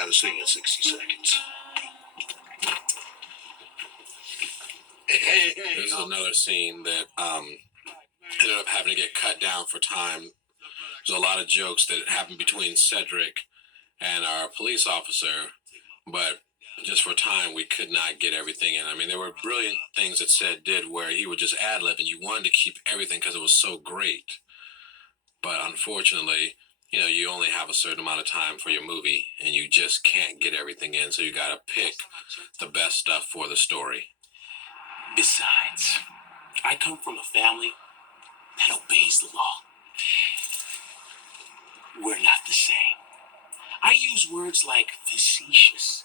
out of scene in 60 seconds. Hey. This is another scene that ended up having to get cut down for time. There's a lot of jokes that happened between Cedric and our police officer, but just for time, we could not get everything in. I mean, there were brilliant things that Ced did where he would just ad-lib and you wanted to keep everything because it was so great. But unfortunately, you only have a certain amount of time for your movie and you just can't get everything in. So you got to pick the best stuff for the story. Besides, I come from a family that obeys the law. We're not the same. I use words like facetious,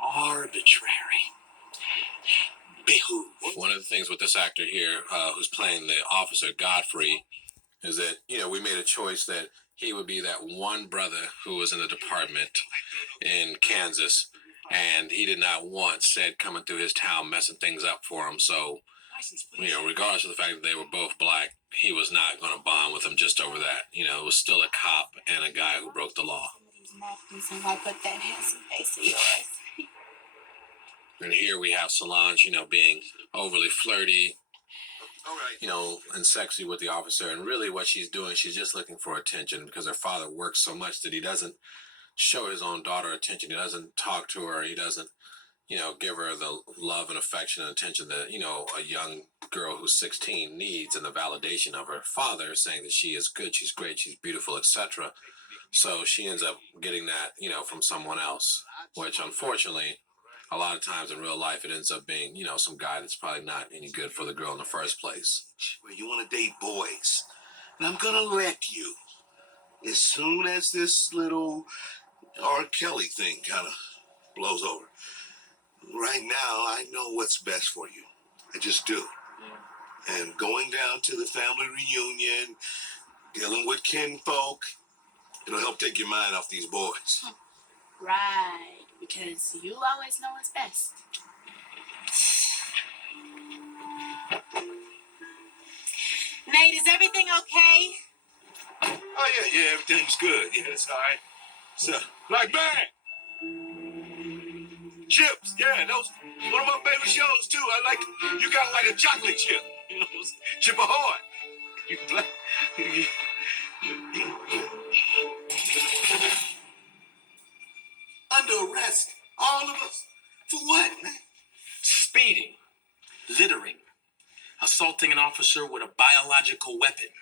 arbitrary, behoove. One of the things with this actor here, who's playing the officer, Godfrey, is that, we made a choice that he would be that one brother who was in the department in Kansas, and he did not want Ced coming through his town messing things up for him. So, regardless of the fact that they were both black, he was not going to bond with him just over that. It was still a cop and a guy who broke the law. I put that handsome face of yours. And here we have Solange, being overly flirty, and sexy with the officer. And really what she's doing, she's just looking for attention because her father works so much that he doesn't show his own daughter attention. He doesn't talk to her. He doesn't, give her the love and affection and attention that, a young girl who's 16 needs, and the validation of her father saying that she is good, she's great, she's beautiful, etc. So she ends up getting that, from someone else, which unfortunately, a lot of times in real life, it ends up being, some guy that's probably not any good for the girl in the first place. Well, you want to date boys, and I'm going to let you. As soon as this little R. Kelly thing kind of blows over. Right now, I know what's best for you. I just do. Yeah. And going down to the family reunion, dealing with kinfolk, it'll help take your mind off these boys. Right, because you always know what's best. Nate, is everything okay? Oh, yeah, everything's good. Yeah, it's all right. So, like, man! Chips, yeah, those one of my favorite shows, too. You got like a chocolate chip. Chip Ahoy. Under arrest, all of us. For what, man? Speeding, littering, assaulting an officer with a biological weapon.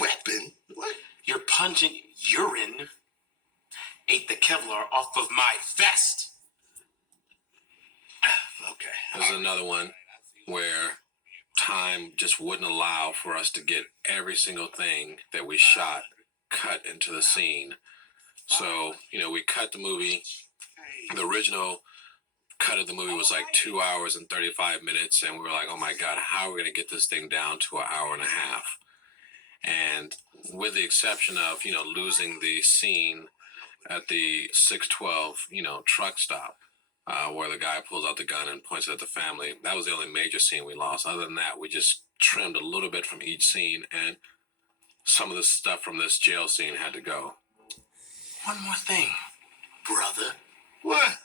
Weapon? What? Your pungent urine ate the Kevlar off of my vest. Okay. There's another one where time just wouldn't allow for us to get every single thing that we shot cut into the scene. So, we cut the movie. The original cut of the movie was like 2 hours and 35 minutes. And we were like, oh my God, how are we going to get this thing down to an hour and a half? And with the exception of, losing the scene at the 612, truck stop, where the guy pulls out the gun and points it at the family. That was the only major scene we lost. Other than that, we just trimmed a little bit from each scene, and some of the stuff from this jail scene had to go. One more thing, brother. What?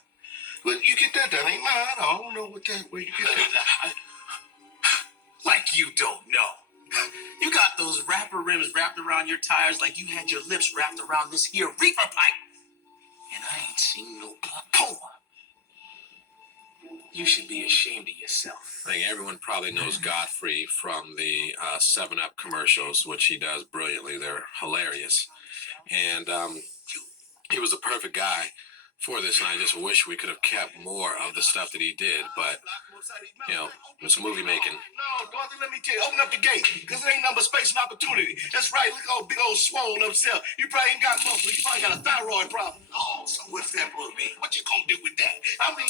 Well, you get that ain't mine. I don't know where you get that. Like you don't know. You got those wrapper rims wrapped around your tires like you had your lips wrapped around this here reefer pipe. And I ain't seen no blood. You should be ashamed of yourself. I think everyone probably knows Godfrey from the 7-Up commercials, which he does brilliantly. They're hilarious. And he was the perfect guy for this, and I just wish we could have kept more of the stuff that he did. But, it's movie making. No, Dorothy, let me tell you, open up the gate, because there ain't nothing but space and opportunity. That's right, look how big old swole up cell. You probably ain't got muscle. You probably got a thyroid problem. Oh, so what's that supposed to be? What you gonna do with that? I mean...